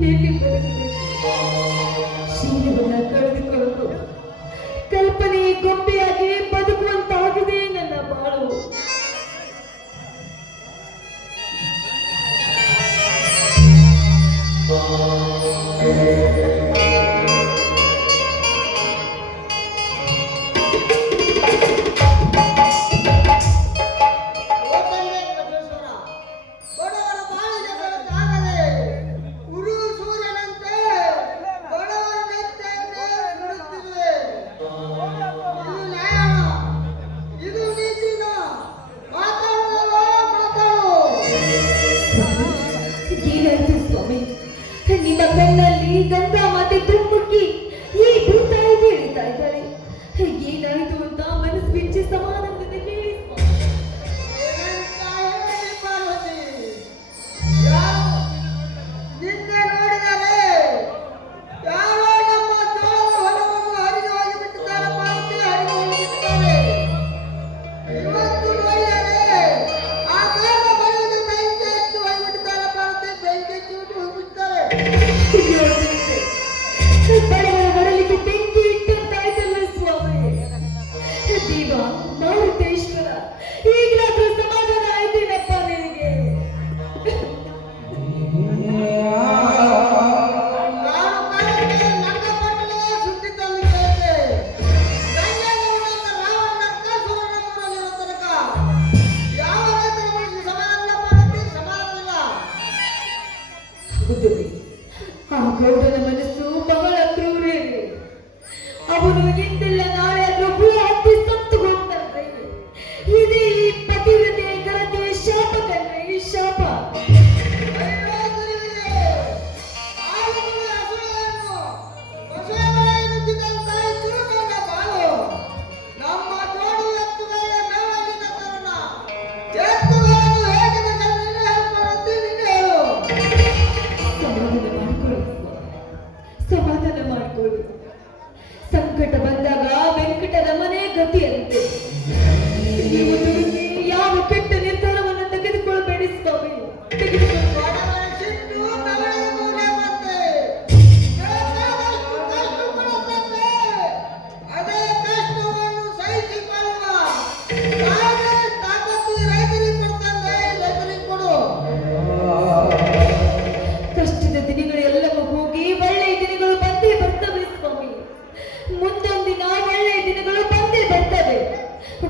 देर के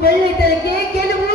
வெள்ளை தலைக்கே கெலுவு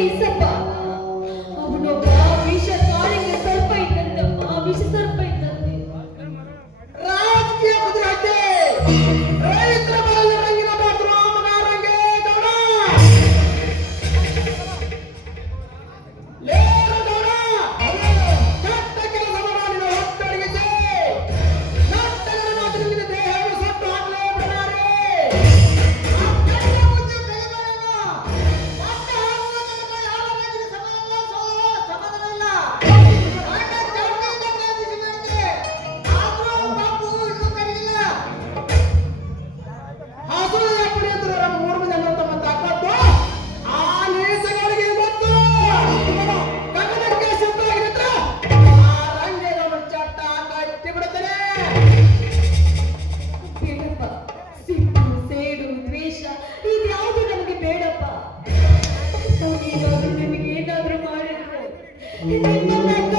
isso é pode. Música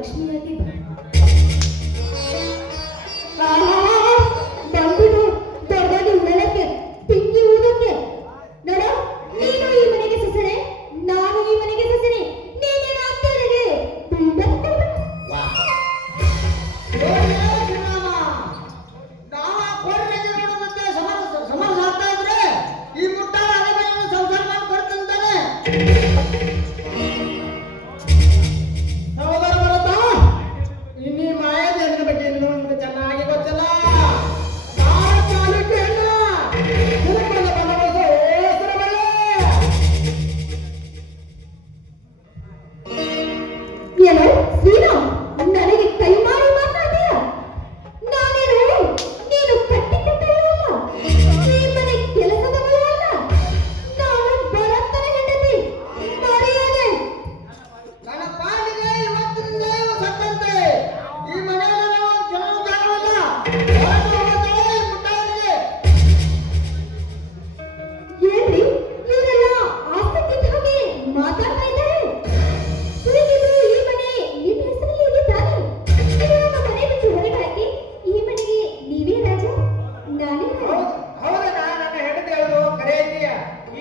ಲಕ್ಷ್ಮಿಯಾಗಿ ಬಂದ್ಬಿಟ್ಟು ದೊಡ್ಡದಾಗಿ ಉಳಕ್ಕೆ ತಿಂಗಿ ಊದಕ್ಕೆ. ನೋಡ ನೀನು ಈ ಮನೆಗೆ ಸಸಣೆ ನಾನು ಈ ಮನೆಗೆ ಸಸಣೆ ನೀನೇನು ಆಗ್ತಾ ಇದ್ದೀರಿ ಸಮಾಜ ಸಾಕ್ತಾ ಇದ್ರೆ ಈ ಮುಟ್ಟಾರ ಸಂಸಾರ ಮಾಡಿ ಕೊಡ್ತಿರ್ತಾನೆ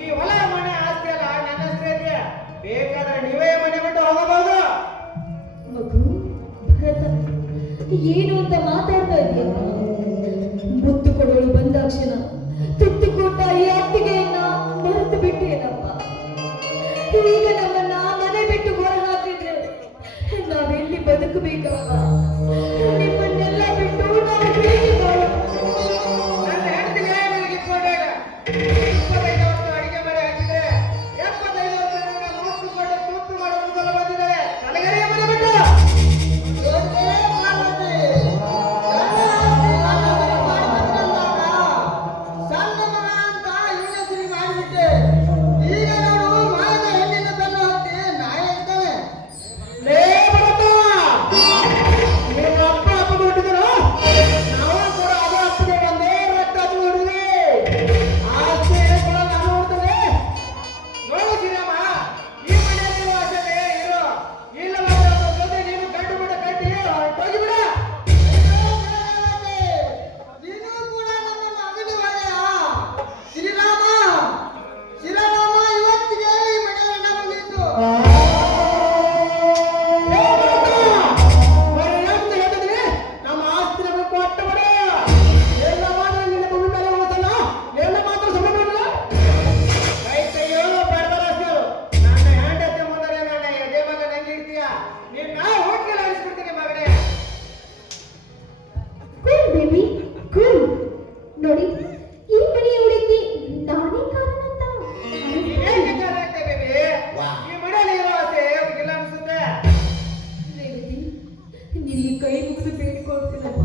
ಈ ಹೊಲ ಮನೆ ಆಸ್ತಿ ಅಲ್ಲ, ನನ್ನ ಆಸ್ತಿ ಬೇಕಾದ್ರೆ ನೀವೇ ಮನೆ ಬಿಟ್ಟು ಹೋಗಬಹುದು. ಏನು ಅಂತ ಮಾತಾಡ್ತಾ ಇದೆಯಲ್ಲ ಮುತ್ತು ಕೊಡೋಳು ಬಂದಾಕ್ಷಣ ತುತ್ತುಕೊಂಡ ಈ ಅತ್ತಿಗೆಯನ್ನ ಮರೆತು ಬಿಟ್ಟೇನಪ್ಪ. ಈಗ ನಮ್ಮನ್ನ ಮನೆ ಬಿಟ್ಟು ಹೊರ ಹಾಕಿದ್ರೆ ನಾವೆಲ್ಲಿ ಬದುಕಬೇಕಪ್ಪ ಈ ಕೈ ಮುಗಿದು ಬೇಡಿಕೊಳ್ತೀನಪ್ಪ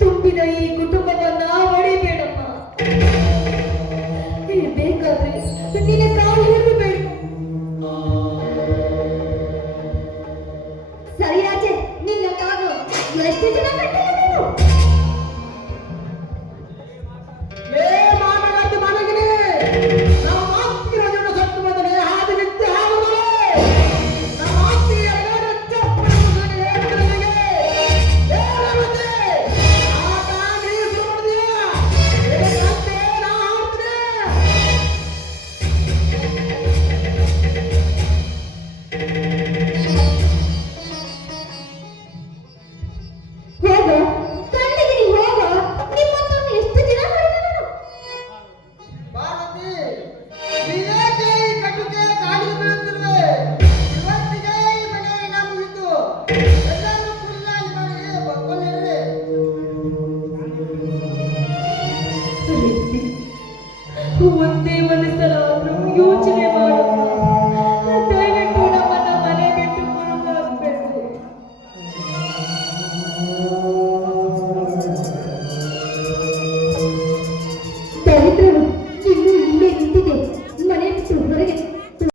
ತುಂಬಿದ ಈ